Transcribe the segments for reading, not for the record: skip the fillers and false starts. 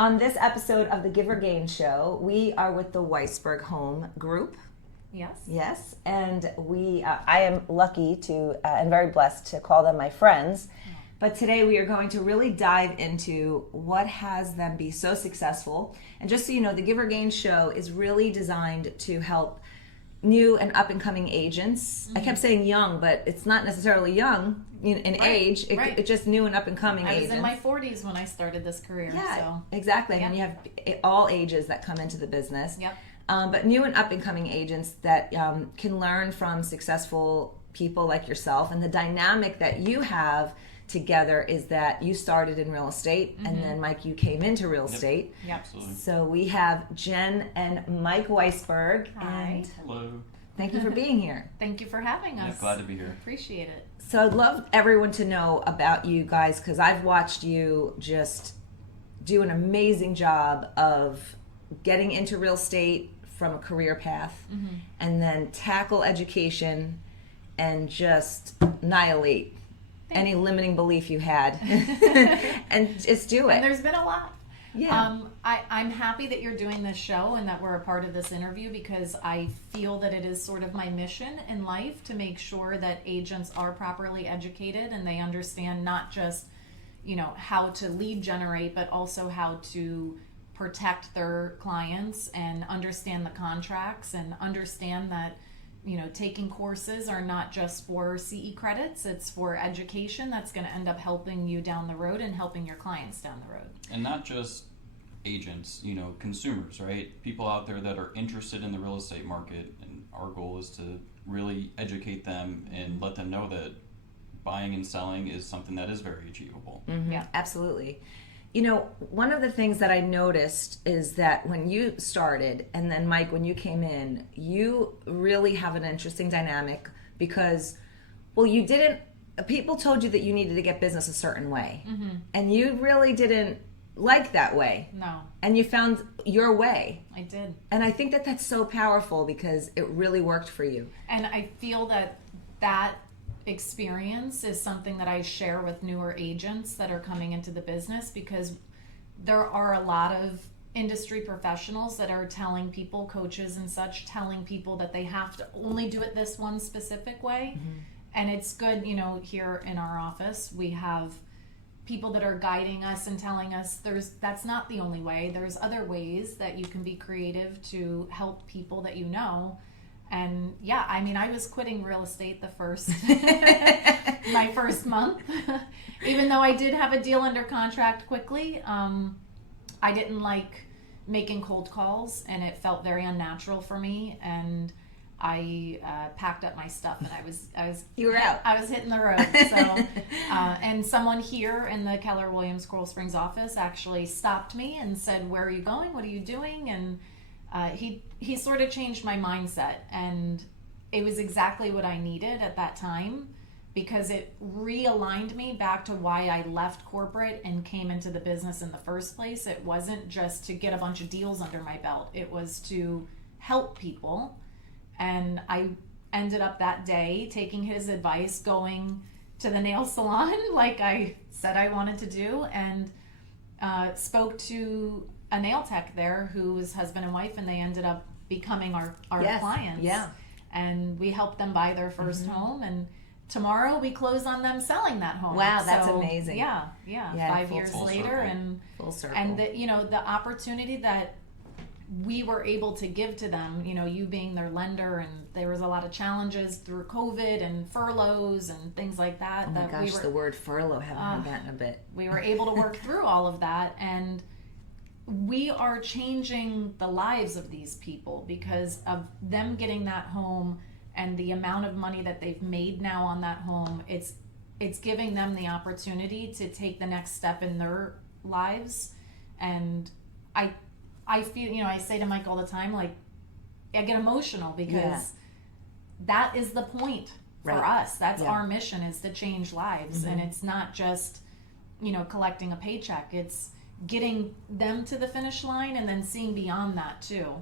On this episode of the Give or Gain Show, we are with the Weisberg Home Group. Yes. Yes, and I am lucky to and very blessed to call them my friends. But today we are going to really dive into what has them be so successful. And just so you know, the Give or Gain Show is really designed to help new and up-and-coming agents. I kept saying young, but it's not necessarily young in age. It's just new and up-and-coming agents. I was in my 40s when I started this career. Yeah, so. exactly. Yeah. And you have all ages that come into the business. Yep. But new and up-and-coming agents that can learn from successful people like yourself. And the dynamic that you have together is that you started in real estate, and then Mike, you came into real estate. Yep. Absolutely. So we have Jen and Mike Weisberg. Hi. And Hello. thank you for being here. Thank you for having us. Yeah, glad to be here. Appreciate it. So I'd love everyone to know about you guys, because I've watched you just do an amazing job of getting into real estate from a career path, and then tackle education and just annihilate any limiting belief you had and just do it. And there's been a lot. Yeah. I'm happy that you're doing this show and that we're a part of this interview, because I feel that it is sort of my mission in life to make sure that agents are properly educated and they understand not just, how to lead generate, but also how to protect their clients and understand the contracts and understand that taking courses are not just for CE credits, it's for education that's going to end up helping you down the road and helping your clients down the road. And not just agents, consumers, right? People out there that are interested in the real estate market, and our goal is to really educate them and let them know that buying and selling is something that is very achievable. Yeah, absolutely. One of the things that I noticed is that when you started, and then Mike, when you came in, you really have an interesting dynamic because, people told you that you needed to get business a certain way. And you really didn't like that way. No. And you found your way. I did. And I think that that's so powerful because it really worked for you. And I feel that experience is something that I share with newer agents that are coming into the business, because there are a lot of industry professionals that are telling people, coaches and such, telling people that they have to only do it this one specific way. And it's good, here in our office, we have people that are guiding us and telling us that's not the only way. There's other ways that you can be creative to help people that you know. And yeah, I was quitting real estate my first month, even though I did have a deal under contract quickly. I didn't like making cold calls, and it felt very unnatural for me. And I packed up my stuff, and I was you were out. I was hitting the road. So, and someone here in the Keller Williams Coral Springs office actually stopped me and said, "Where are you going? What are you doing?" And he sort of changed my mindset, and it was exactly what I needed at that time, because it realigned me back to why I left corporate and came into the business in the first place. It wasn't just to get a bunch of deals under my belt. It was to help people. And I ended up that day taking his advice, going to the nail salon like I said I wanted to do, and spoke to a nail tech there who was husband and wife, and they ended up becoming our clients. Yeah. And we helped them buy their first home, and tomorrow we close on them selling that home. Wow, that's amazing. Yeah. 5 years full later, circle. and Full circle. and the opportunity that we were able to give to them, you being their lender, and there was a lot of challenges through COVID and furloughs and things like that. Oh my gosh, the word furlough, haven't heard that in a bit. We were able to work through all of that, and we are changing the lives of these people because of them getting that home and the amount of money that they've made now on that home. It's giving them the opportunity to take the next step in their lives. And I feel, I say to Mike all the time, like, I get emotional because that is the point for us. That's our mission, is to change lives. And it's not just, collecting a paycheck. It's getting them to the finish line and then seeing beyond that too.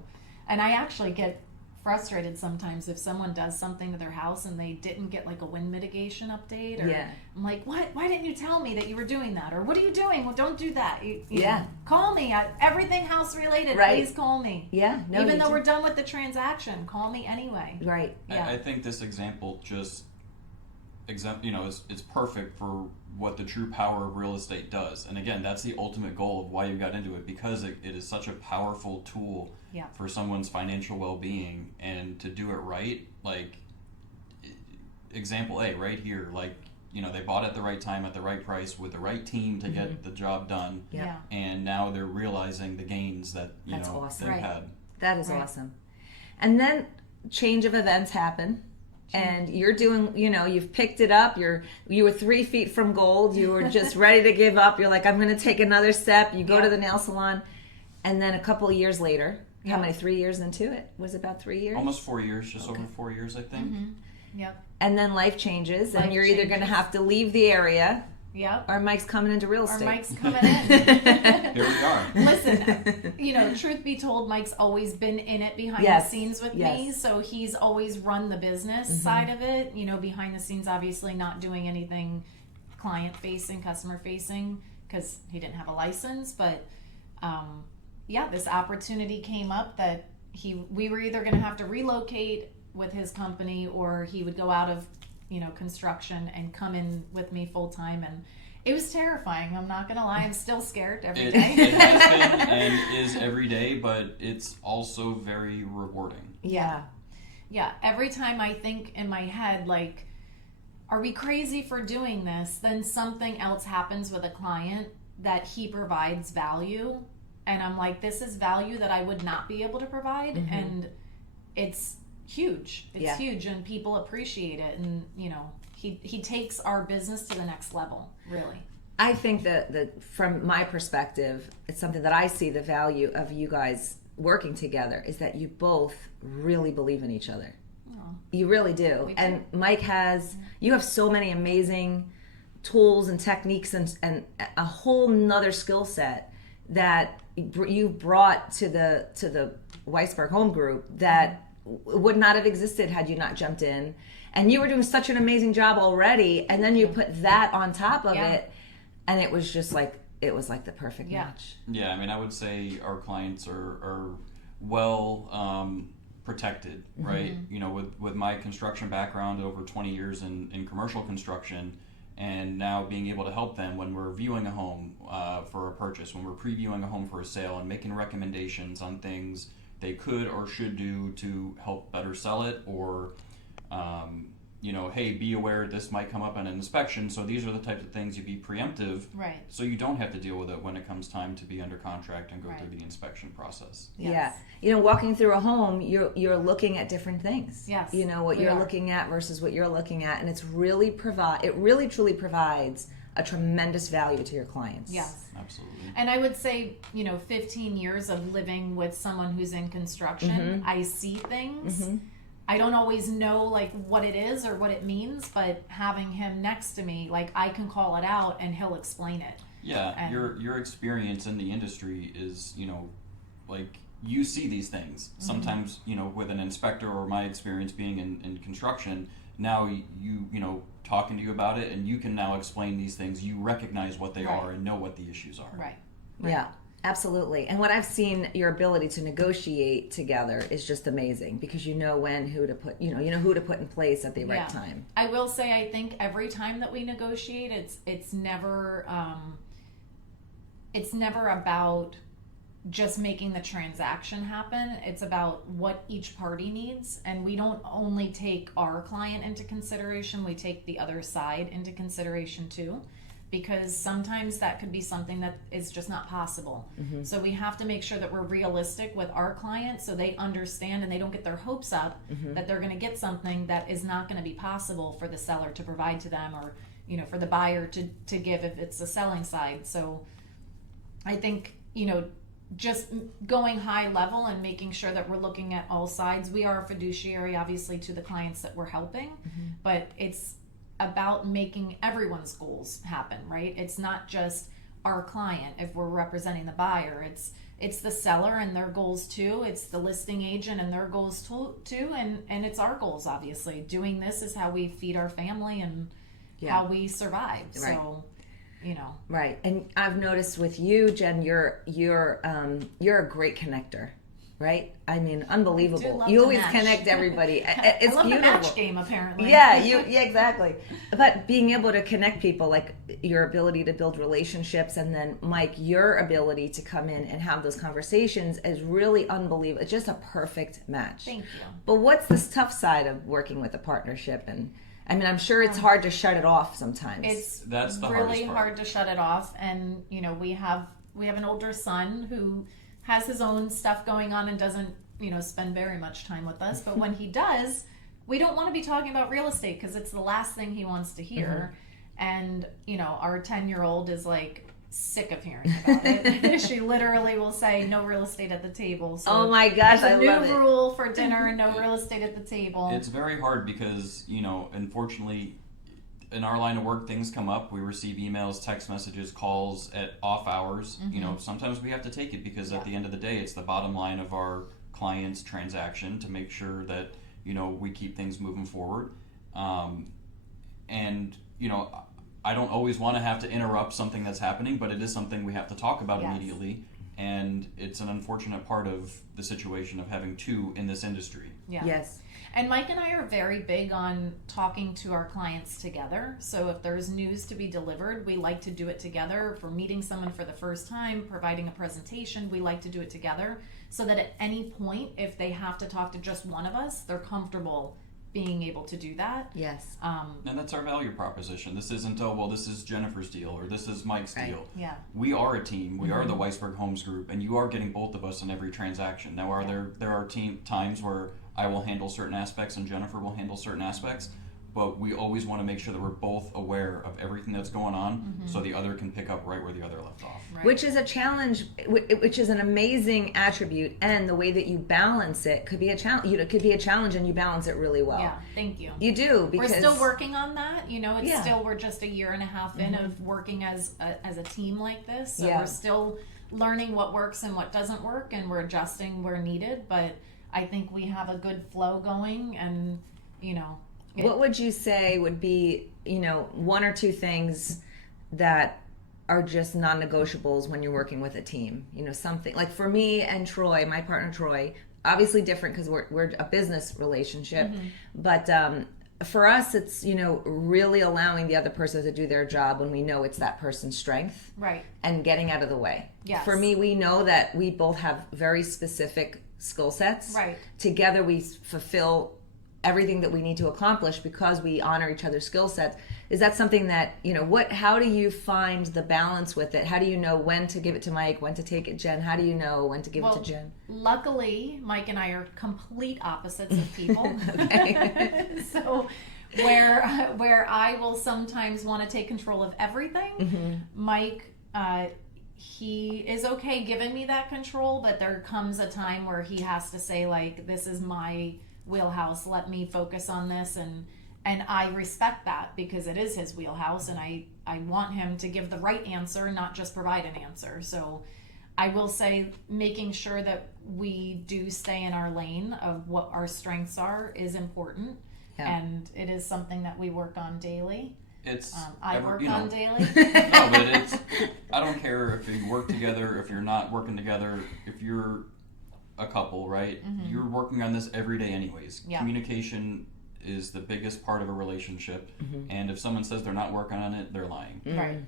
And I actually get frustrated sometimes if someone does something to their house and they didn't get like a wind mitigation update, or Yeah. I'm like, why didn't you tell me that you were doing that, or what are you doing? Well, don't do that. You Yeah. know, call me. Everything house related, Right. please call me. Yeah. No, Even you though do. we're done with the transaction, call me anyway. Right. Yeah. I think this example just it's perfect for what the true power of real estate does. And again, that's the ultimate goal of why you got into it, because it is such a powerful tool Yeah. for someone's financial well-being, and to do it right. Like, example A right here, like, they bought at the right time at the right price with the right team to get the job done. Yeah. And now they're realizing the gains that That's awesome. they've Right. had. That is Right. awesome. And then change of events happen. And you're doing, you've picked it up. You were 3 feet from gold. You were just ready to give up. You're like, I'm going to take another step. You go Yeah. to the nail salon. And then a couple of years later, Yeah. how many, 3 years into it? Was it about 3 years? Almost 4 years, just Okay. over 4 years, I think. Yep. And then life changes. And Life you're either going to changes. have to leave the area, Yep. or Mike's coming into real Or estate. Mike's coming in. Here we are. Listen, truth be told, Mike's always been in it behind Yes, the scenes with yes. me. So he's always run the business side of it, behind the scenes, obviously not doing anything client facing, customer facing, because he didn't have a license. But this opportunity came up that we were either going to have to relocate with his company, or he would go out of construction and come in with me full time. And it was terrifying. I'm not gonna lie. I'm still scared every It day. has been and is every day, but it's also very rewarding. Yeah. Yeah. Every time I think in my head, like, are we crazy for doing this? Then something else happens with a client that he provides value. And I'm like, this is value that I would not be able to provide. And it's huge. It's Yeah. huge, and people appreciate it. And, he takes our business to the next level, really. I think that from my perspective, it's something that I see the value of you guys working together is that you both really believe in each other. Oh. You really do. We do. And Mike you have so many amazing tools and techniques and a whole nother skill set that you brought to the Weisberg Home Group that would not have existed had you not jumped in. And you were doing such an amazing job already, and then you put that on top of Yeah. it, and it was just like the perfect Yeah. match. Yeah, I mean, I would say our clients are well protected, right? With my construction background, over 20 years in commercial construction, and now being able to help them when we're viewing a home for a purchase, when we're previewing a home for a sale, and making recommendations on things they could or should do to help better sell it, or hey, be aware this might come up in an inspection, so these are the types of things you be preemptive, Right. so you don't have to deal with it when it comes time to be under contract and go Right. through the inspection process. Yes. Yeah. Walking through a home, you're looking at different things. Yes, What we you're are. looking at versus what you're looking at, and it really truly provides a tremendous value to your clients. Yes. Absolutely. And I would say, 15 years of living with someone who's in construction, I see things. I don't always know like what it is or what it means, but having him next to me, like, I can call it out and he'll explain it. Yeah, And- your experience in the industry is, like, you see these things. Sometimes, with an inspector, or my experience being in construction, now you talking to you about it, and you can now explain these things. You recognize what they Right. are and know what the issues are. Right. Yeah, absolutely. And what I've seen, your ability to negotiate together is just amazing, because who to put, who to put in place at the Yeah. right time. I will say, I think every time that we negotiate, it's never about just making the transaction happen. It's about what each party needs, and we don't only take our client into consideration, we take the other side into consideration too, because sometimes that could be something that is just not possible. So we have to make sure that we're realistic with our clients, so they understand and they don't get their hopes up that they're going to get something that is not going to be possible for the seller to provide to them, or for the buyer to give if it's the selling side. So I think just going high level and making sure that we're looking at all sides. We are a fiduciary, obviously, to the clients that we're helping, but it's about making everyone's goals happen, right? It's not just our client if we're representing the buyer. It's the seller and their goals too. It's the listing agent and their goals too. And it's our goals, obviously. Doing this is how we feed our family and how we survive. Right. So, you know. Right. And I've noticed with you, Jen, you're a great connector. Right? I mean, unbelievable. You always connect everybody. It's I love beautiful. the match game, apparently. Yeah, exactly. But being able to connect people, like your ability to build relationships, and then Mike, your ability to come in and have those conversations is really unbelievable. It's just a perfect match. Thank you. But what's this tough side of working with a partnership? And I mean, I'm sure it's hard to shut it off sometimes. That's the really hardest part. hard to shut it off. And you know, we have an older son who has his own stuff going on and doesn't, you know, spend very much time with us. But when he does, we don't want to be talking about real estate because it's the last thing he wants to hear. And, you know, our 10-year-old is like sick of hearing about it. She literally will say no real estate at the table. So oh my gosh, I there's a love it. new rule for dinner, no real estate at the table. It's very hard because, you know, unfortunately, in our line of work, things come up. We receive emails, text messages, calls at off hours. You know, sometimes we have to take it because at the end of the day, it's the bottom line of our client's transaction to make sure that, you know, we keep things moving forward. And, you know, I don't always want to have to interrupt something that's happening, but it is something we have to talk about immediately. And it's an unfortunate part of the situation of having two in this industry. Yeah. Yes. And Mike and I are very big on talking to our clients together. So if there's news to be delivered, we like to do it together. If we're meeting someone for the first time, providing a presentation, we like to do it together so that at any point, if they have to talk to just one of us, they're comfortable being able to do that. Yes. And that's our value proposition. This isn't, oh, well, this is Jennifer's deal or this is Mike's deal. Yeah. We are a team. We are the Weisberg Homes Group, and you are getting both of us in every transaction. Now, there are times where I will handle certain aspects and Jennifer will handle certain aspects, but we always want to make sure that we're both aware of everything that's going on so the other can pick up right where the other left off. Right. Which is a challenge, which is an amazing attribute, and the way that you balance it could be a challenge. It could be a challenge, and you balance it really well. Yeah, thank you. You do, because We're still working on that. You know, it's Yeah. still, we're just a year and a half in of working as a team like this. So Yeah. we're still learning what works and what doesn't work, and we're adjusting where needed. But I think we have a good flow going, and, you know. What would you say would be, you know, one or two things that are just non-negotiables when you're working with a team? You know, something like for me and Troy, my partner Troy, obviously different because we're a business relationship, but for us, it's, you know, really allowing the other person to do their job when we know it's that person's strength, Right. and getting out of the way. Yes. For me, we know that we both have very specific skill sets. Right. Together, we fulfill everything that we need to accomplish because we honor each other's skill sets. Is that something that, you know, how do you find the balance with it? How do you know when to give it to Mike, when to take it Jen? How do you know when to give it to Jen? Luckily, Mike and I are complete opposites of people. Okay. So where I will sometimes want to take control of everything, Mike, he is okay giving me that control, but there comes a time where he has to say, like, this is my wheelhouse, let me focus on this, and I respect that because it is his wheelhouse, and I want him to give the right answer, not just provide an answer. So I will say making sure that we do stay in our lane of what our strengths are is important. Yeah. And it is something that we work on daily. It's I work you know, on daily. No, but I don't care if you work together, if you're not working together, if you're a couple, right? You're working on this every day anyways. Yeah. Communication is the biggest part of a relationship, and if someone says they're not working on it, they're lying. Right.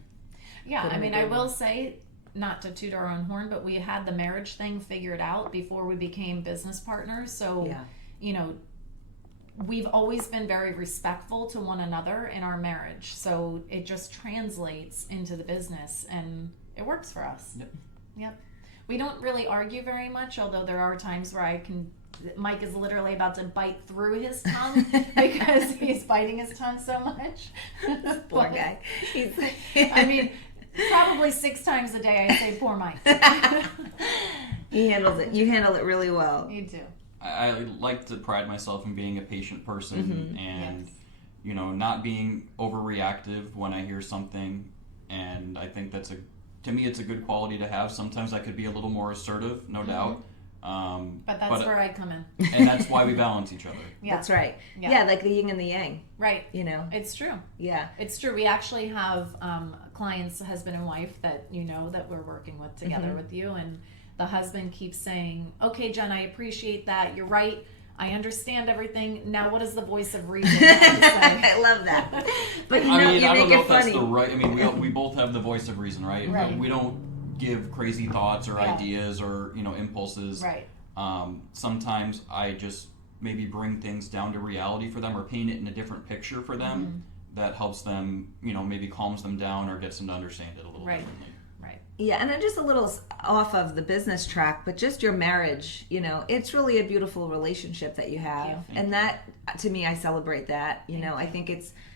Yeah, Couldn't I mean, agree I more. will say, not to toot our own horn, but we had the marriage thing figured out before we became business partners. So, Yeah. you know, we've always been very respectful to one another in our marriage. So it just translates into the business, and it works for us. Yep. We don't really argue very much, although there are times where Mike is literally about to bite through his tongue because he's biting his tongue so much. Poor guy. I mean, probably 6 times a day I say, poor Mike. He handles it. You handle it really well. You do. I like to pride myself in being a patient person and, you know, not being overreactive when I hear something, and I think that's to me, it's a good quality to have. Sometimes I could be a little more assertive, no doubt. But that's where I come in. And that's why we balance each other. Yeah. That's right. Yeah. Yeah, like the yin and the yang. Right. You know. It's true. Yeah. It's true. We actually have clients, husband and wife, that you know that we're working with together with you, and the husband keeps saying, "Okay, Jen, I appreciate that. You're right. I understand everything. Now, what does the voice of reason have to say?" I love that. But you I know, mean, you I make don't know it if that's funny. the right. I mean, we both have the voice of reason, right? Right. We don't give crazy thoughts or Yeah. ideas or impulses. Right. Sometimes I just maybe bring things down to reality for them or paint it in a different picture for them that helps them, maybe calms them down or gets them to understand it a little differently. Right. Yeah, and then just a little off of the business track, but just your marriage, it's really a beautiful relationship that you have. Thank and that, to me, I celebrate that. I think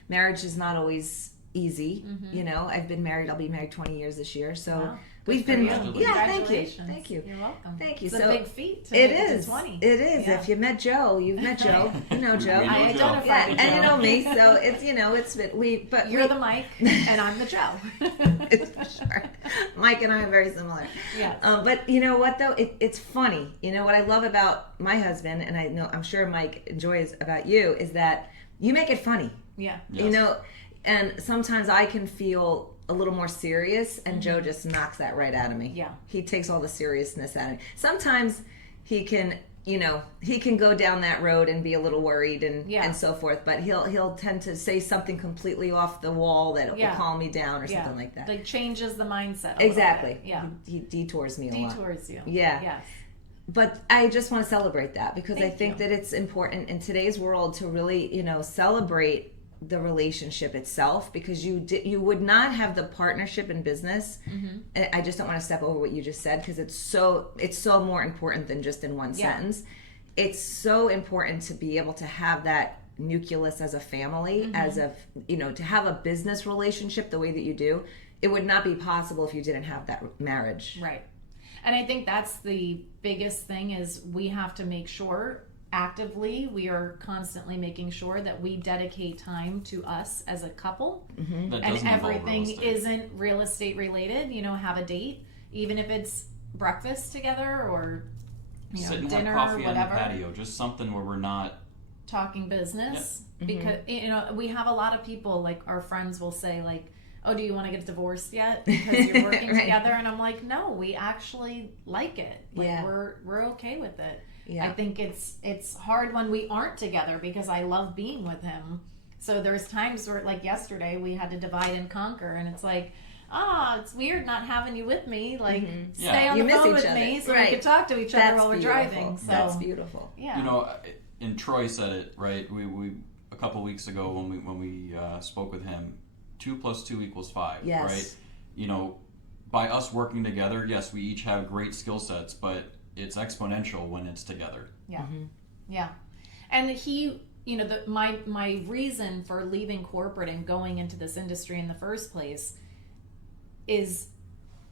marriage is not always easy. I've been married, I'll be married 20 years this year. So Wow. we've Good been, for you. yeah, thank you. Congratulations. Thank you. You're welcome. Thank you. It's So a big feat to it make it to is. 20. It is. Yeah. If you met Joe, you've met Joe. You know Joe. We know I Joe. identify Yeah, with and you Joe. know me, so it's but You're the Mike, and I'm the Joe. Sure. Mike and I are very similar. Yeah. But you know what though? It's funny. What I love about my husband, and I'm sure Mike enjoys about you, is that you make it funny. Yeah. Yes. And sometimes I can feel a little more serious, and Joe just knocks that right out of me. Yeah. He takes all the seriousness out of me. Sometimes he can, he can go down that road and be a little worried and so forth, but he'll tend to say something completely off the wall that will calm me down or something like that. Like changes the mindset. Exactly. Yeah. He detours me a lot. Detours you. Yeah. Yes. But I just want to celebrate that because I Thank think you. that it's important in today's world to really, celebrate the relationship itself, because you would not have the partnership in business. I just don't want to step over what you just said, because it's so more important than just in one sentence. It's so important to be able to have that nucleus as a family, as a to have a business relationship the way that you do. It would not be possible if you didn't have that marriage. Right. And I think that's the biggest thing, is we have to make sure actively we are constantly making sure that we dedicate time to us as a couple. That And doesn't involve everything real estate. isn't real estate related. Have a date, even if it's breakfast together or Sit and dinner have or coffee on the whatever. patio, just something where we're not. Talking business. Because we have a lot of people, like our friends will say, like, "Oh, do you want to get divorced yet because you're working Right. together?" And I'm like, "No, we actually like it. Like, Yeah. we're okay with it." Yeah. I think it's hard when we aren't together, because I love being with him. So there's times where, like yesterday, we had to divide and conquer, and it's like, it's weird not having you with me. Like, stay Yeah. on You the miss phone each with other. me so Right. we can talk to each other That's while we're beautiful. driving. So That's beautiful. yeah, And Troy said it right. We a couple weeks ago when we spoke with him, 2 + 2 = 5. Yes. Right. By us working together, yes, we each have great skill sets, but it's exponential when it's together. Yeah. Yeah. And he, my reason for leaving corporate and going into this industry in the first place is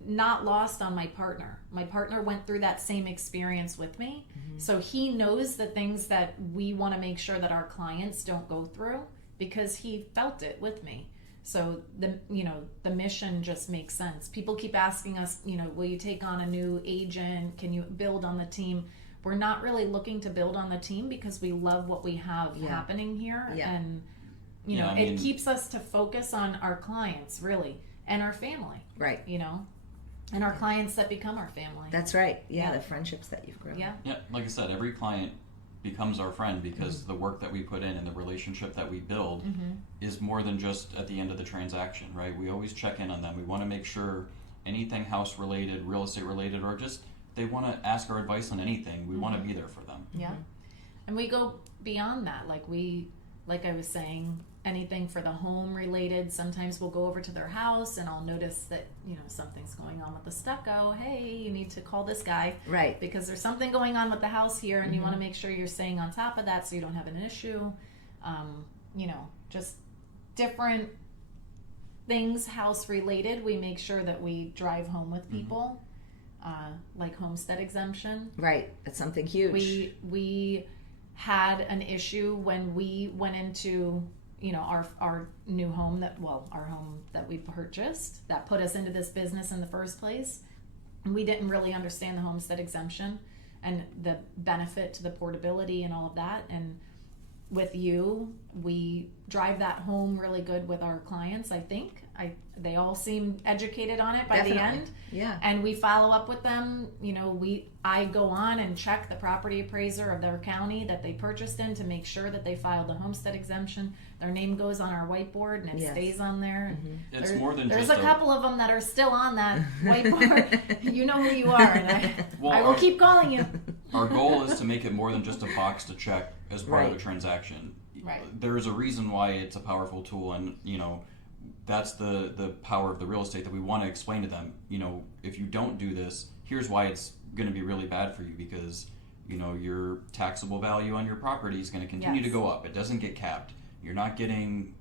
not lost on my partner. My partner went through that same experience with me. So he knows the things that we want to make sure that our clients don't go through, because he felt it with me. So the mission just makes sense. People keep asking us, will you take on a new agent? Can you build on the team? We're not really looking to build on the team, because we love what we have happening here. Yeah. And, Yeah, it keeps us to focus on our clients, really, and our family, Right. and our clients that become our family. That's right. Yeah, Yeah. the friendships that you've grown. Yeah. Yeah, like I said, every client becomes our friend because the work that we put in and the relationship that we build is more than just at the end of the transaction, right? We always check in on them. We want to make sure anything house related, real estate related, or just they want to ask our advice on anything, we want to be there for them. Yeah. And we go beyond that. Like I was saying, anything for the home related, sometimes we'll go over to their house and I'll notice that, something's going on with the stucco. Hey, you need to call this guy. Right. Because there's something going on with the house here, and you want to make sure you're staying on top of that so you don't have an issue. Just different things house related. We make sure that we drive home with people, like homestead exemption. Right. That's something huge. We had an issue when we went into our new home our home that we purchased that put us into this business in the first place. We didn't really understand the homestead exemption and the benefit to the portability and all of that. And with you, we drive that home really good with our clients. I think they all seem educated on it by Definitely. the end. Yeah. And we follow up with them. I go on and check the property appraiser of their county that they purchased in to make sure that they filed the homestead exemption. Their name goes on our whiteboard and it Yes. stays on there. It's more than there's just a couple of them that are still on that whiteboard. You know who you are, and I will keep calling you. Our goal is to make it more than just a box to check as part of Right. a transaction. Right. There's a reason why it's a powerful tool, and that's the power of the real estate that we want to explain to them. If you don't do this, here's why it's going to be really bad for you, because your taxable value on your property is going to continue Yes. to go up. It doesn't get capped. You're not getting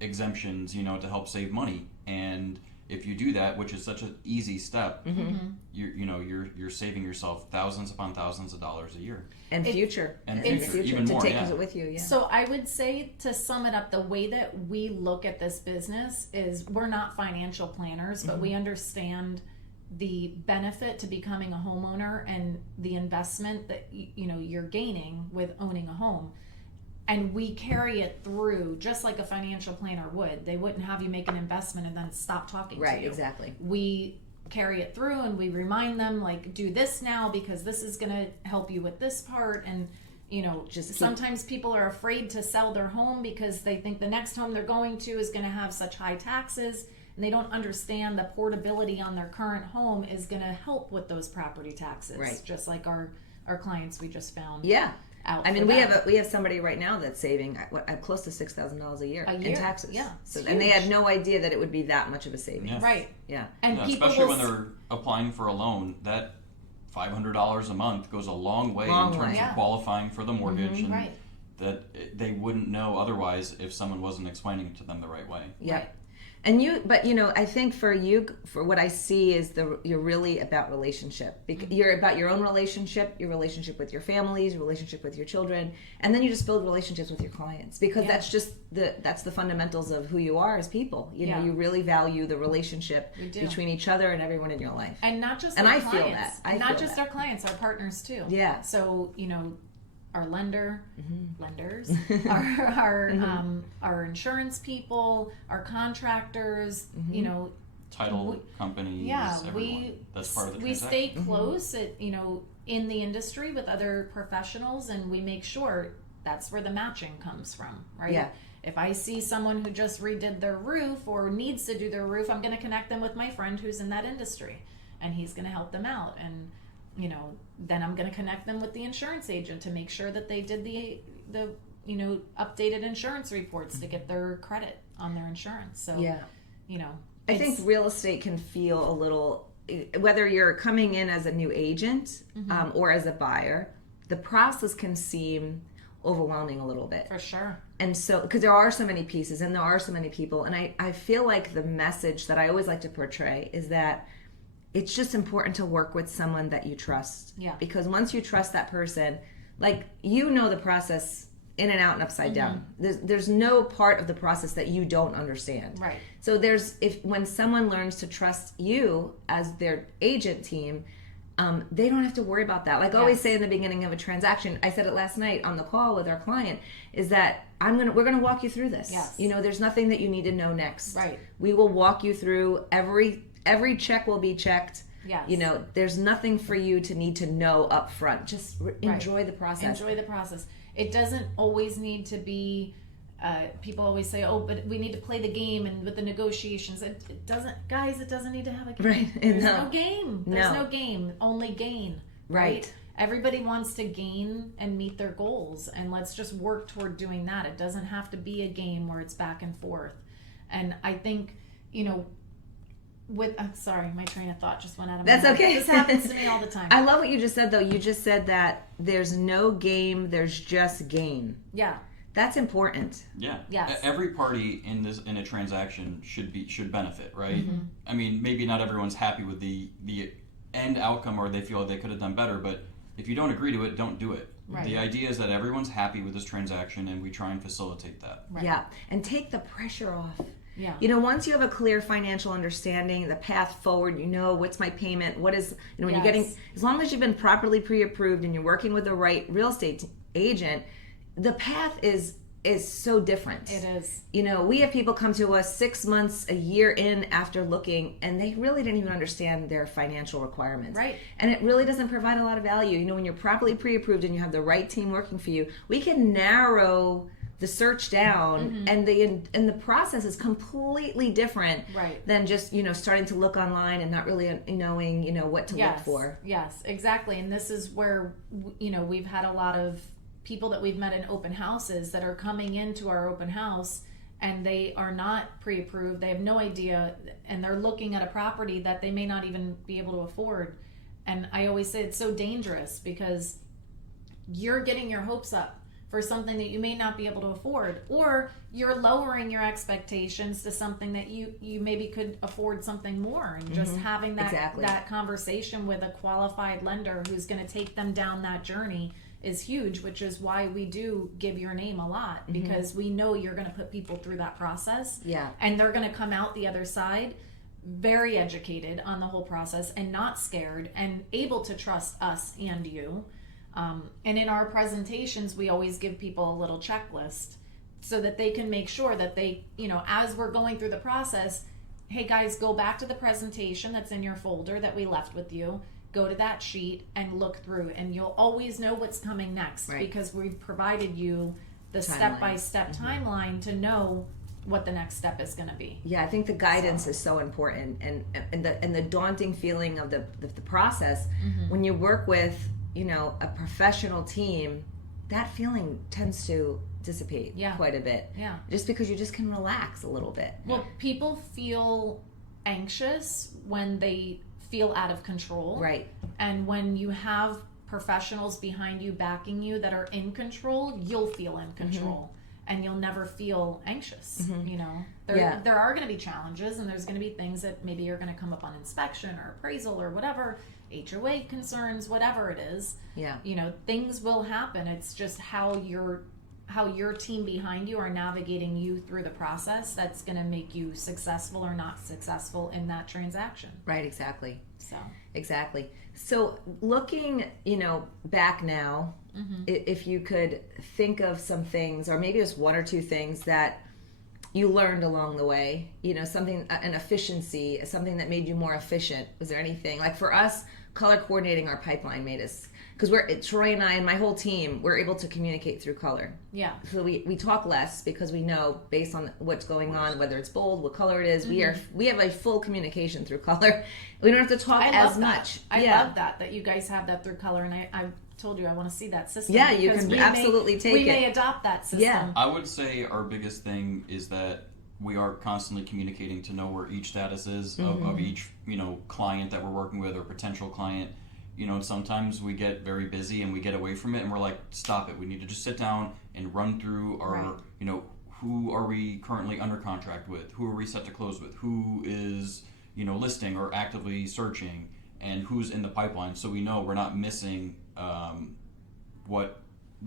exemptions, to help save money. And if you do that, which is such an easy step, you're saving yourself thousands upon thousands of dollars a year. And future. And In future, even to more, take yeah. it with you. Yeah. So I would say, to sum it up, the way that we look at this business is we're not financial planners, but we understand the benefit to becoming a homeowner and the investment that you're gaining with owning a home. And we carry it through just like a financial planner would. They wouldn't have you make an investment and then stop talking to you. Right, exactly. We carry it through and we remind them, like, do this now because this is going to help you with this part. And sometimes people are afraid to sell their home because they think the next home they're going to is going to have such high taxes, and they don't understand the portability on their current home is going to help with those property taxes. Right. Just like our clients we just found. Yeah. Out I mean, for we that. have somebody right now that's saving close to $6,000 a year in taxes. Yeah, So, it's and they huge. had no idea that it would be that much of a savings. Yeah. Right. Yeah. And Yeah, people especially will when they're applying for a loan, that $500 a month goes a long way Long in terms way. Yeah. of qualifying for the mortgage, and Right. that they wouldn't know otherwise if someone wasn't explaining it to them the right way. Yeah. Right. And I think for what I see is you're really about relationship. You're about your own relationship, your relationship with your families, your relationship with your children, and then you just build relationships with your clients, because Yeah. that's just that's the fundamentals of who you are as people. Yeah. You really value the relationship We do. between each other and everyone in your life. And not just And our I feel clients. that. I not feel just that. our clients, our partners too. Yeah. So, our lenders, our insurance people, our contractors, Title companies, yeah, everyone. That's part of the we transaction. stay close in the industry with other professionals, and we make sure that's where the matching comes from, right? Yeah. If I see someone who just redid their roof or needs to do their roof, I'm going to connect them with my friend who's in that industry, and he's going to help them out. And then I'm going to connect them with the insurance agent to make sure that they did the updated insurance reports to get their credit on their insurance. So Yeah. I it's- think real estate can feel a little, whether you're coming in as a new agent or as a buyer, the process can seem overwhelming a little bit. for sure. And so, because there are so many pieces and there are so many people, and I feel like the message that I always like to portray is that it's just important to work with someone that you trust. Yeah. Because once you trust that person, like, the process in and out and upside down. There's no part of the process that you don't understand. Right. So when someone learns to trust you as their agent team, they don't have to worry about that. Like I always say in the beginning of a transaction, I said it last night on the call with our client, is that we're gonna walk you through this. Yes. There's nothing that you need to know next. Right. We will walk you through every check will be checked. Yes. There's nothing for you to need to know up front. Just enjoy the process. Enjoy the process. It doesn't always need to be, people always say, oh, but we need to play the game and with the negotiations. It doesn't, guys, it doesn't need to have a game. Right. There's No. no game. There's no game. Only gain. Right. Everybody wants to gain and meet their goals, and let's just work toward doing that. It doesn't have to be a game where it's back and forth. And I think, sorry, my train of thought just went out of my That's head. okay. This happens to me all the time. I love what you just said, though. You just said that there's no game, there's just gain. Yeah. That's important. Yeah. Yes. Every party in a transaction should benefit, right? Mm-hmm. I mean, maybe not everyone's happy with the end outcome, or they feel they could have done better, but if you don't agree to it, don't do it. Right. The idea is that everyone's happy with this transaction, and we try and facilitate that. Right. Yeah, and take the pressure off. Yeah. You know, once you have a clear financial understanding, the path forward, you know, what's my payment, what is, you know, when you're getting, as long as you've been properly pre-approved and you're working with the right real estate agent, the path is so different. It is. You know, we have people come to us 6 months, a year in after looking, and they really didn't even understand their financial requirements. Right. And it really doesn't provide a lot of value. You know, when you're properly pre-approved and you have the right team working for you, we can narrow the search down, and the process is completely different than just, you know, starting to look online and not really knowing, you know, what to look for. Yes, exactly. And this is where, you know, we've had a lot of people that we've met in open houses that are coming into our open house, and they are not pre-approved. They have no idea, and they're looking at a property that they may not even be able to afford. And I always say it's so dangerous because you're getting your hopes up for something that you may not be able to afford, or you're lowering your expectations to something that you maybe could afford something more. And just having that conversation with a qualified lender who's going to take them down that journey is huge, which is why we do give your name a lot, because we know you're going to put people through that process, and they're going to come out the other side very educated on the whole process and not scared and able to trust us and you. And in our presentations, we always give people a little checklist so that they can make sure that they, you know, as we're going through the process, hey guys, go back to the presentation that's in your folder that we left with you, go to that sheet and look through, and you'll always know what's coming next, because we've provided you the step-by-step timeline to know what the next step is going to be. Yeah, I think the guidance is so important, and the daunting feeling of the process when you work with, you know, a professional team, that feeling tends to dissipate quite a bit. Yeah. Just because you just can relax a little bit. Well, people feel anxious when they feel out of control. Right. And when you have professionals behind you backing you that are in control, you'll feel in control. And you'll never feel anxious. You know, there are going to be challenges, and there's going to be things that maybe are going to come up on inspection or appraisal or whatever, HOA concerns, whatever it is. Yeah. You know, things will happen. It's just how your team behind you are navigating you through the process that's going to make you successful or not successful in that transaction. Right, exactly. So exactly. So looking, you know, back now, if you could think of some things, or maybe just one or two things that you learned along the way, you know, something, an efficiency, something that made you more efficient. Was there anything? Like for us, color coordinating our pipeline made us, because Troy and I and my whole team, we're able to communicate through color. Yeah. So we talk less because we know based on what's going on, whether it's bold, what color it is, we have a full communication through color. We don't have to talk as much. I love that you guys have that through color, and I told you I want to see that system. Yeah, you can absolutely take it. We may adopt that system. Yeah. I would say our biggest thing is that we are constantly communicating to know where each status is of each, you know, client that we're working with or potential client. You know, sometimes we get very busy and we get away from it, and we're like, stop it. We need to just sit down and run through our, you know, who are we currently under contract with? Who are we set to close with? Who is, you know, listing or actively searching, and who's in the pipeline, so we know we're not missing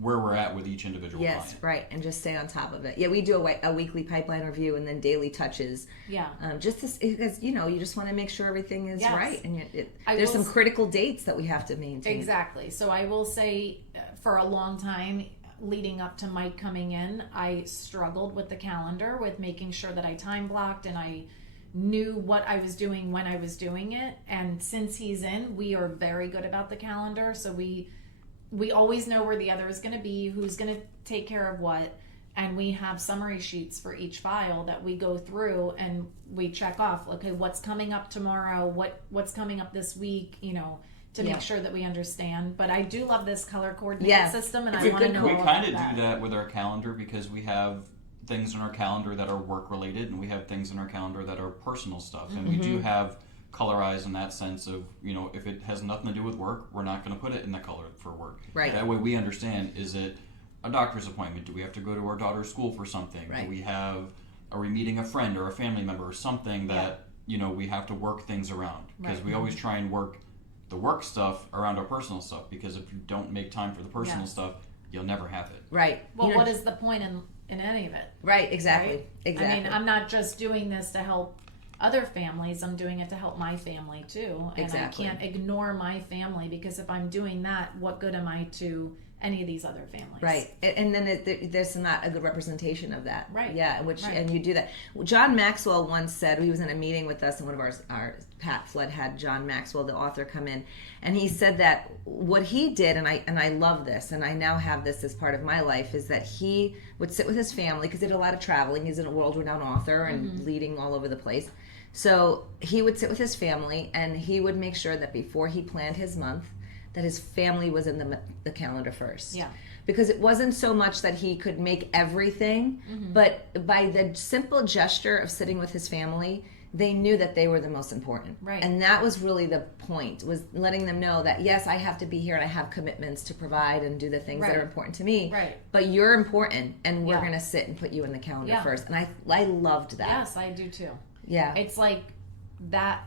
where we're at with each individual client. Yes, right, and just stay on top of it. Yeah, we do a weekly pipeline review and then daily touches. Yeah. Just because, you know, you just want to make sure everything is right, and there's some critical dates that we have to maintain. Exactly. So I will say, for a long time leading up to Mike coming in, I struggled with the calendar, with making sure that I time blocked and I knew what I was doing when I was doing it. And since he's in, we are very good about the calendar. So we always know where the other is going to be, who's going to take care of what, and we have summary sheets for each file that we go through and we check off, okay, what's coming up tomorrow, what's coming up this week, you know, to make sure that we understand. But I do love this color coordinating system, and I want to know all about that. We kind of do that with our calendar, because we have things in our calendar that are work related, and we have things in our calendar that are personal stuff, and we do have colorized in that sense of, you know, if it has nothing to do with work, we're not going to put it in the color for work. Right. That way we understand, is it a doctor's appointment? Do we have to go to our daughter's school for something? Right. Are we meeting a friend or a family member or something that, you know, we have to work things around? Because we always try and work the work stuff around our personal stuff, because if you don't make time for the personal Yes. stuff, you'll never have it. Right. Well, what is the point in any of it? Right, exactly. Right? Exactly. I mean, I'm not just doing this to help other families, I'm doing it to help my family too. And Exactly. I can't ignore my family, because if I'm doing that, what good am I to any of these other families? Right, and then there's not a good representation of that. Right. Yeah, which Right. and you do that. John Maxwell once said, he was in a meeting with us, and one of our Pat Flood had John Maxwell, the author, come in, and he said that what he did, and I love this, and I now have this as part of my life, is that he would sit with his family, because he did a lot of traveling. He's a world-renowned author and leading all over the place. So he would sit with his family, and he would make sure that before he planned his month, that his family was in the calendar first. Yeah. Because it wasn't so much that he could make everything, but by the simple gesture of sitting with his family, they knew that they were the most important. Right. And that was really the point, was letting them know that, yes, I have to be here and I have commitments to provide and do the things that Right. are important to me. Right. But you're important, and we're Yeah. going to sit and put you in the calendar Yeah. first. And I loved that. Yes, I do too. Yeah. It's like that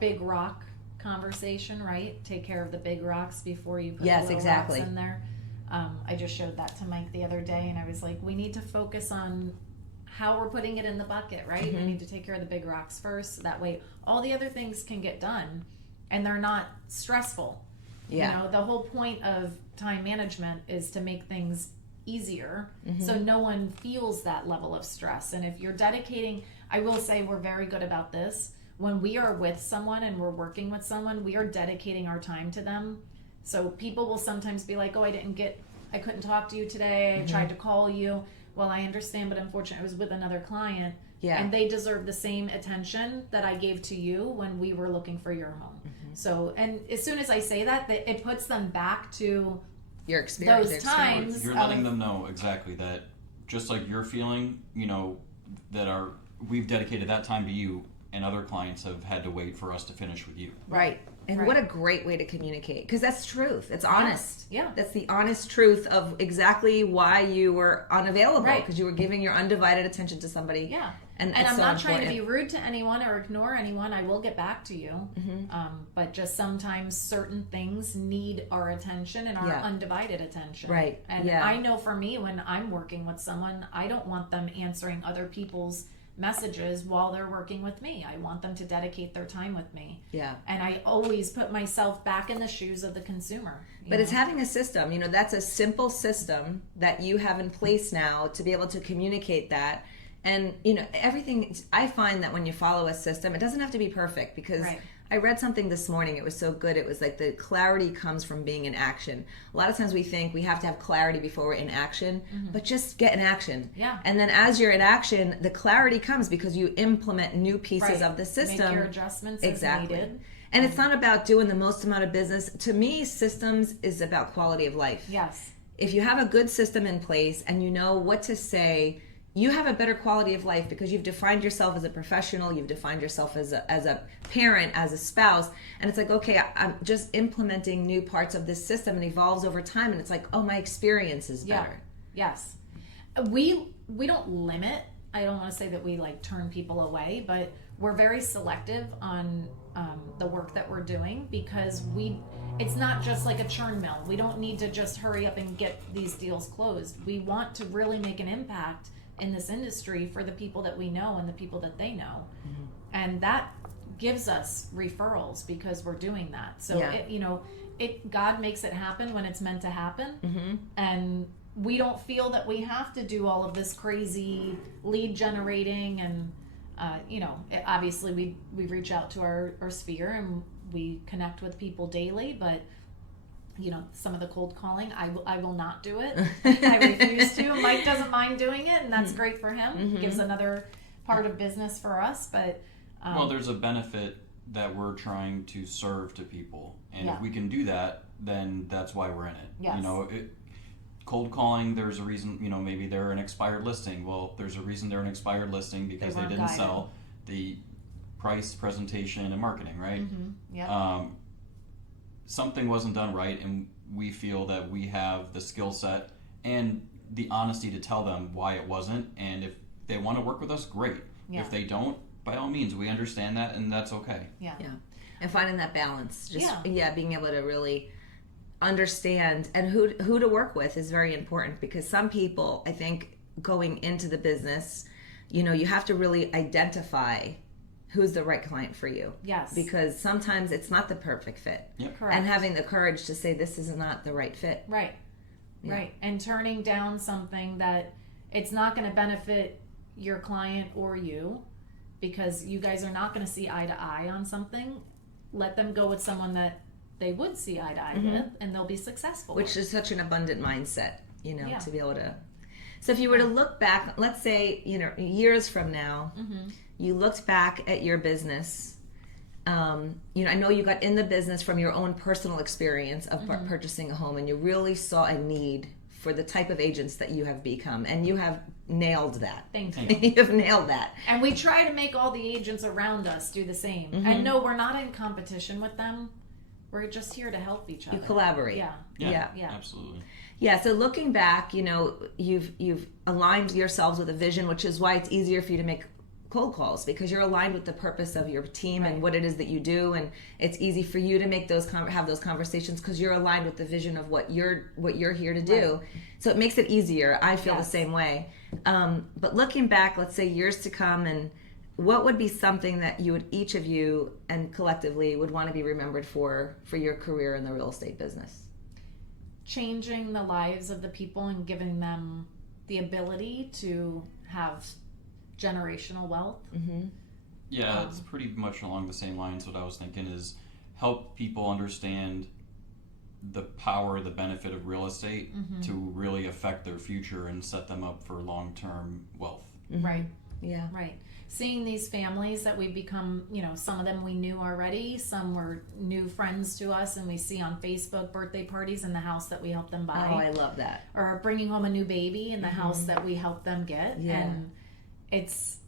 big rock conversation, right? Take care of the big rocks before you put Yes, the little exactly. rocks in there. I just showed that to Mike the other day, and I was like, we need to focus on how we're putting it in the bucket, right? We need to take care of the big rocks first. That way all the other things can get done, and they're not stressful. Yeah. You know, the whole point of time management is to make things easier, so no one feels that level of stress. And if you're dedicating, I will say we're very good about this. When we are with someone and we're working with someone, we are dedicating our time to them. So people will sometimes be like, oh, I couldn't talk to you today. I tried to call you. Well, I understand, but unfortunately I was with another client. Yeah. And they deserve the same attention that I gave to you when we were looking for your home. So, and as soon as I say that, it puts them back to Your experience. those their times. experience. You're letting them know exactly that, just like you're feeling, that we've dedicated that time to you, and other clients have had to wait for us to finish with you. Right. And Right. what a great way to communicate, because that's truth. It's honest. Yeah. That's the honest truth of exactly why you were unavailable, Right. because you were giving your undivided attention to somebody. Yeah. And And it's I'm so not trying to be important. rude to anyone or ignore anyone. I will get back to you. But just sometimes certain things need our attention and our Yeah. undivided attention. Right. And Yeah. I know for me, when I'm working with someone, I don't want them answering other people's messages while they're working with me. I want them to dedicate their time with me. Yeah. And I always put myself back in the shoes of the consumer. But it's having a system. That's a simple system that you have in place now to be able to communicate that. And, everything, I find that when you follow a system, it doesn't have to be perfect, because Right. I read something this morning. It was so good. It was like the clarity comes from being in action. A lot of times we think we have to have clarity before we're in action, but just get in action. Yeah. And then as you're in action, the clarity comes because you implement new pieces Right. of the system. Make your adjustments Exactly. as needed. And it's not about doing the most amount of business. To me, systems is about quality of life. Yes. If you have a good system in place and you know what to say, you have a better quality of life, because you've defined yourself as a professional, you've defined yourself as a parent, as a spouse, and it's like, okay, I'm just implementing new parts of this system, and evolves over time, and it's like, oh, my experience is better. Yes. We don't limit. I don't want to say that we turn people away, but we're very selective on the work that we're doing, because it's not just like a churn mill. We don't need to just hurry up and get these deals closed. We want to really make an impact in this industry for the people that we know and the people that they know. And that gives us referrals because we're doing that. So Yeah. God makes it happen when it's meant to happen. And we don't feel that we have to do all of this crazy lead generating, and obviously we reach out to our sphere and we connect with people daily, but some of the cold calling, I will not do it. I refuse to. Mike doesn't mind doing it, and that's great for him. Gives another part of business for us, but Well, there's a benefit that we're trying to serve to people, and Yeah. if we can do that, then that's why we're in it. Yes. Cold calling, there's a reason. Maybe they're an expired listing. Well, there's a reason they're an expired listing, because they weren't didn't guided. sell the price, presentation, and marketing, right? yeah. Something wasn't done right, and we feel that we have the skill set and the honesty to tell them why it wasn't. And if they want to work with us, great. Yeah. If they don't, by all means, we understand that, and that's okay. Yeah. Yeah. And finding that balance, just Yeah. being able to really understand and who to work with is very important, because some people, I think, going into the business, you have to really identify who's the right client for you. Yes. Because sometimes it's not the perfect fit. Yep. Correct. And having the courage to say this is not the right fit. Right. Yeah. Right. And turning down something that it's not going to benefit your client or you, because you guys are not going to see eye to eye on something. Let them go with someone that they would see eye to eye with, and they'll be successful. Which is such an abundant mindset, Yeah. to be able to. So if you were to look back, let's say, years from now, you looked back at your business. I know you got in the business from your own personal experience of purchasing a home, and you really saw a need for the type of agents that you have become, and you have nailed that. Thank you. You have nailed that. And we try to make all the agents around us do the same. And no, we're not in competition with them. We're just here to help each other. You collaborate. Yeah. Yeah. Yeah. Absolutely. Yeah, so looking back, you've aligned yourselves with a vision, which is why it's easier for you to make cold calls, because you're aligned with the purpose of your team and what it is that you do, and it's easy for you to make have those conversations because you're aligned with the vision of what you're here to do. Right. So it makes it easier. I feel the same way. But looking back, let's say years to come, and what would be something that each of you and collectively would want to be remembered for your career in the real estate business? Changing the lives of the people and giving them the ability to have generational wealth. Yeah, it's pretty much along the same lines. What I was thinking is help people understand the power, the benefit of real estate to really affect their future and set them up for long-term wealth. Right. Yeah. Right. Seeing these families that we've become, some of them we knew already, some were new friends to us, and we see on Facebook birthday parties in the house that we helped them buy. Oh, I love that. Or bringing home a new baby in the house that we helped them get. Yeah. And it's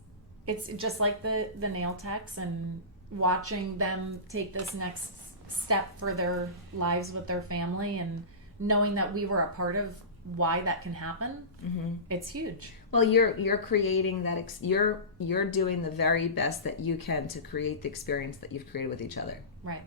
just like the nail techs, and watching them take this next step for their lives with their family, and knowing that we were a part of why that can happen. It's huge. Well, you're creating that. You're doing the very best that you can to create the experience that you've created with each other. Right.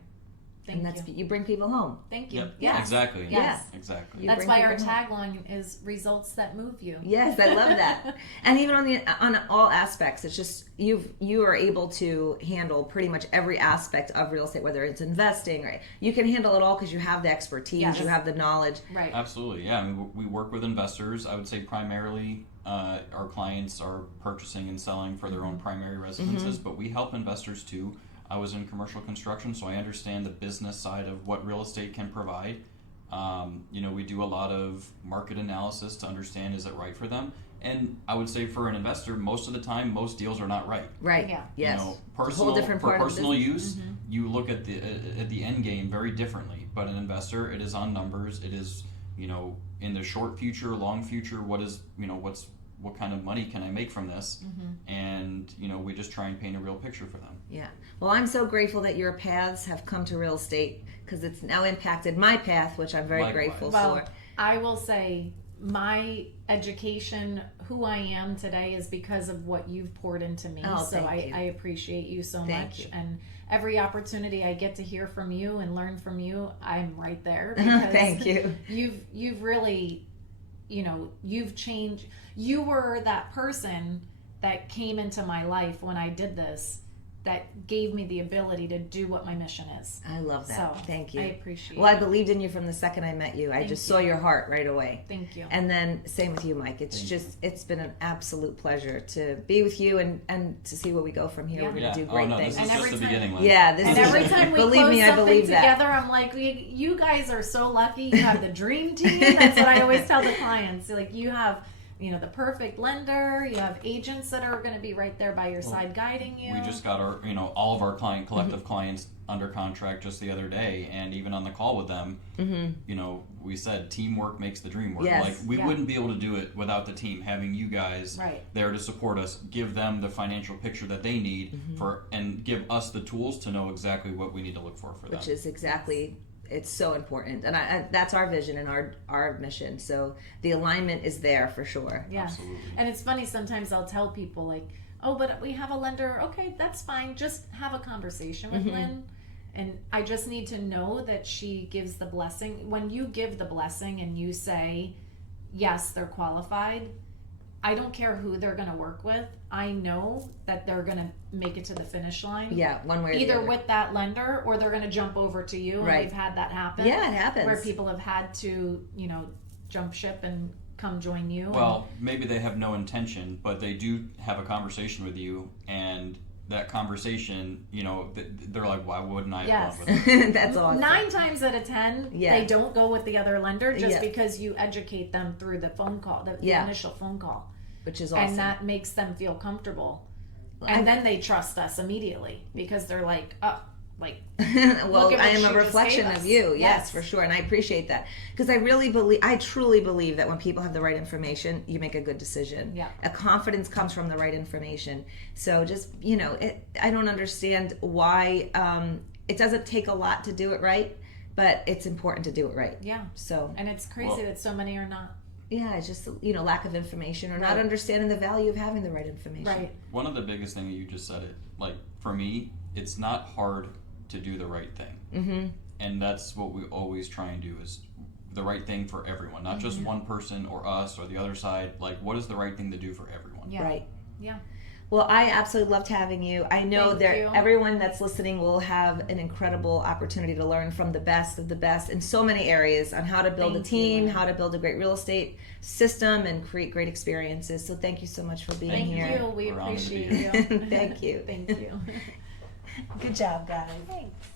Thank you. You bring people home. Thank you. Yep. Yes. Exactly. Yes. Exactly. You That's bring why our people home. tagline is results that move you. Yes, I love that. And even on all aspects, it's just you are able to handle pretty much every aspect of real estate, whether it's investing, right? You can handle it all because you have the expertise, Yes. you have the knowledge. Right. Absolutely. Yeah. I mean, we work with investors. I would say primarily our clients are purchasing and selling for their own primary residences, but we help investors too. I was in commercial construction, so I understand the business side of what real estate can provide. We do a lot of market analysis to understand, is it right for them? And I would say for an investor, most of the time, most deals are not right. Right. Yeah. Yes. Personal, different for part of personal business. use, you look at the end game very differently. But an investor, it is on numbers. It is, in the short future, long future, what kind of money can I make from this? And, we just try and paint a real picture for them. Yeah. Well, I'm so grateful that your paths have come to real estate, because it's now impacted my path, which I'm very Likewise. grateful Well, for. I will say my education, who I am today, is because of what you've poured into me. Oh, so thank you. I appreciate you so Thank much. you. And every opportunity I get to hear from you and learn from you, I'm right there. Because Thank you. You've really, you've changed. You were that person that came into my life when I did this, that gave me the ability to do what my mission is. I love that. So, Thank you. I appreciate Well, I it. believed in you from the second I met you. I just saw your heart right away. Thank you. And then same with you, Mike. It's been an absolute pleasure to be with you and to see where we go from here. Yeah. We're going Yeah. to do great no, things. this is And just every the time- beginning, Lynn. Yeah, this And is every time we believe close me, I something believe that. together, I'm like, you guys are so lucky. You have the dream team. That's what I always tell the clients. Like, you have, the perfect lender. You have agents that are going to be right there by your side guiding you. We just got our, all of our collective clients under contract just the other day, and even on the call with them, we said teamwork makes the dream work. Yes. Like, we wouldn't be able to do it without the team, having you guys Right. there to support us, give them the financial picture that they need and give us the tools to know exactly what we need to look for them. Which is exactly, it's so important. And I that's our vision and our mission. So the alignment is there for sure. Yeah. Absolutely. And it's funny, sometimes I'll tell people, like, oh, but we have a lender. Okay, that's fine. Just have a conversation with Lynn. And I just need to know that she gives the blessing. When you give the blessing and you say, yes, they're qualified, I don't care who they're going to work with. I know that they're going to make it to the finish line. Yeah, one way or the Either other. with that lender, or they're going to jump over to you. Right. And we've had that happen. Yeah, it happens. Where people have had to, jump ship and come join you. Well, maybe they have no intention, but they do have a conversation with you, and that conversation, they're like, why wouldn't I have gone with it? That's awesome. 9 times out of 10, Yeah. they don't go with the other lender just Yeah. because you educate them through the phone call, the Yeah. initial phone call. Which is awesome. And that makes them feel comfortable. And then they trust us immediately because they're like, well, well, look at I what am a she just reflection gave of us. you. Yes, Yes. for sure. And I appreciate that. Because I truly believe that when people have the right information, you make a good decision. Yeah. A confidence comes from the right information. So just, I don't understand why it doesn't take a lot to do it right, but it's important to do it right. Yeah. So, And it's crazy that so many are not. yeah, it's just, lack of information or not Right. understanding the value of having the right information. Right. One of the biggest things you just said, for me, it's not hard to do the right thing. Mm-hmm. And that's what we always try and do, is the right thing for everyone, not just one person or us or the other side. Like, what is the right thing to do for everyone? Yeah. Right. Yeah. Well, I absolutely loved having you. I know Thank that you. everyone that's listening will have an incredible opportunity to learn from the best of the best in so many areas on how to build a Thank you, team, Lynn. how to build a great real estate system, and create great experiences. So thank you so much for being Thank here. you. We We're honored to be appreciate you. Thank you. Thank you. Good job, guys. Thanks.